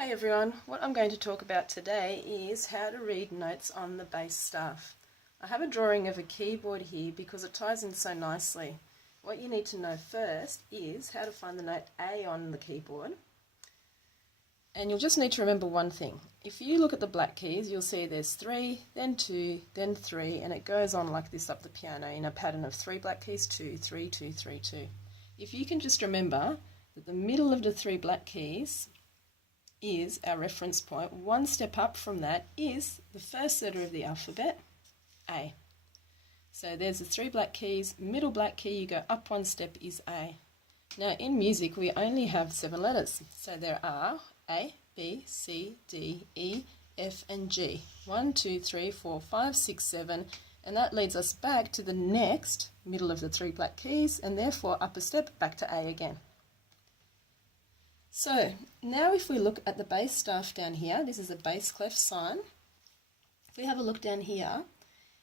Hey everyone, what I'm going to talk about today is how to read notes on the bass staff. I have a drawing of a keyboard here because it ties in so nicely. What you need to know first is how to find the note A on the keyboard. And you'll just need to remember one thing. If you look at the black keys, you'll see there's 3, then 2, then 3, and it goes on like this up the piano in a pattern of 3 black keys, 2, 3, 2, 3, 2. If you can just remember that the middle of the 3 black keys is our reference point. One step up from that is the first letter of the alphabet, A. So there's the 3 black keys, middle black key, you go up one step is A. Now in music we only have 7 letters, so there are A, B, C, D, E, F and G. 1, 2, 3, 4, 5, 6, 7, and that leads us back to the next middle of the 3 black keys and therefore up a step back to A again. So now if we look at the bass staff down here, this is a bass clef sign. If we have a look down here,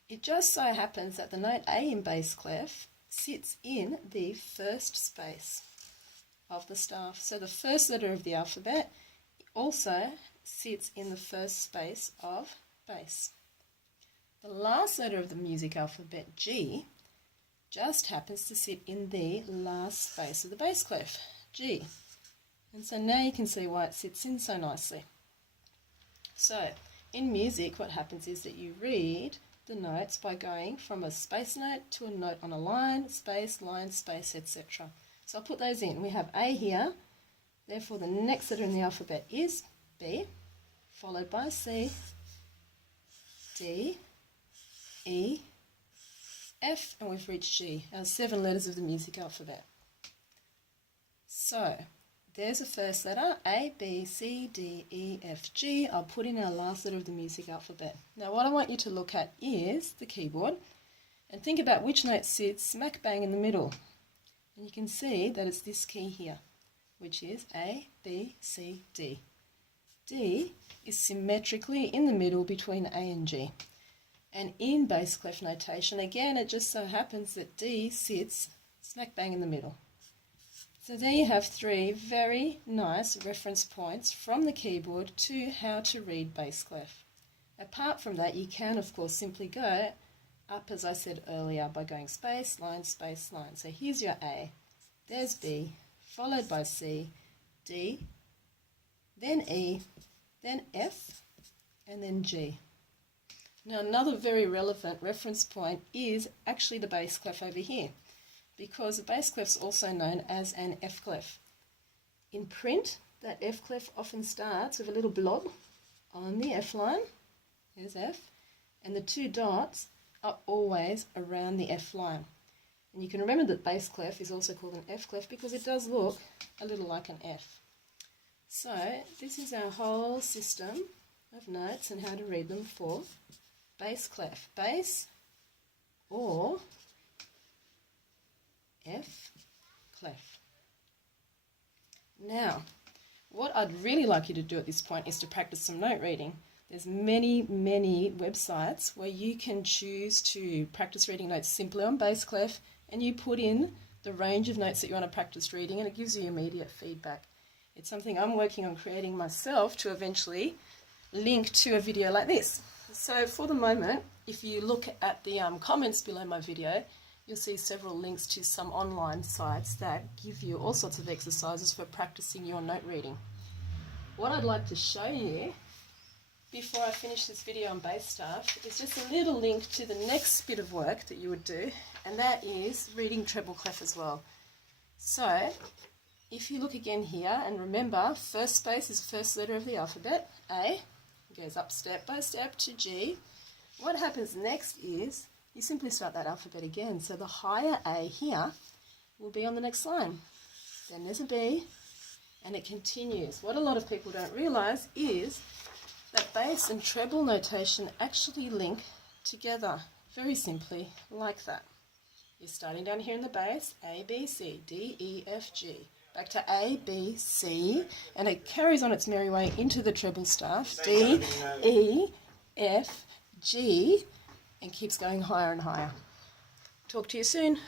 it just so happens that the note A in bass clef sits in the first space of the staff. So the first letter of the alphabet also sits in the first space of bass. The last letter of the music alphabet, G, just happens to sit in the last space of the bass clef, G. And so now you can see why it sits in so nicely. So in music what happens is that you read the notes by going from a space note to a note on a line, space, etc. So I'll put those in. We have A here, therefore the next letter in the alphabet is B, followed by C, D, E, F, and we've reached G, our 7 letters of the music alphabet. So there's the first letter, A, B, C, D, E, F, G. I'll put in our last letter of the music alphabet. Now what I want you to look at is the keyboard and think about which note sits smack bang in the middle. And you can see that it's this key here, which is A, B, C, D. D is symmetrically in the middle between A and G. And in bass clef notation, again, it just so happens that D sits smack bang in the middle. So there you have 3 very nice reference points from the keyboard to how to read bass clef. Apart from that, you can of course simply go up, as I said earlier, by going space, line, space, line. So here's your A, there's B, followed by C, D, then E, then F, and then G. Now another very relevant reference point is actually the bass clef over here, because the bass clef is also known as an F clef. In print, that F clef often starts with a little blob on the F line, there's F, and the 2 dots are always around the F line. And you can remember that bass clef is also called an F clef because it does look a little like an F. So this is our whole system of notes and how to read them for bass clef. Bass or F clef. Now, what I'd really like you to do at this point is to practice some note reading. There's many websites where you can choose to practice reading notes simply on bass clef, and you put in the range of notes that you want to practice reading and it gives you immediate feedback. It's something I'm working on creating myself to eventually link to a video like this. So for the moment, if you look at the comments below my video, you'll see several links to some online sites that give you all sorts of exercises for practicing your note reading. What I'd like to show you before I finish this video on bass staff is just a little link to the next bit of work that you would do, and that is reading treble clef as well. So if you look again here and remember, first space is the first letter of the alphabet, A, goes up step by step to G. What happens next is you simply start that alphabet again. So the higher A here will be on the next line. Then there's a B, and it continues. What a lot of people don't realise is that bass and treble notation actually link together very simply like that. You're starting down here in the bass, A, B, C, D, E, F, G. Back to A, B, C, and it carries on its merry way into the treble staff, D, E, F, G, and keeps going higher and higher. Talk to you soon.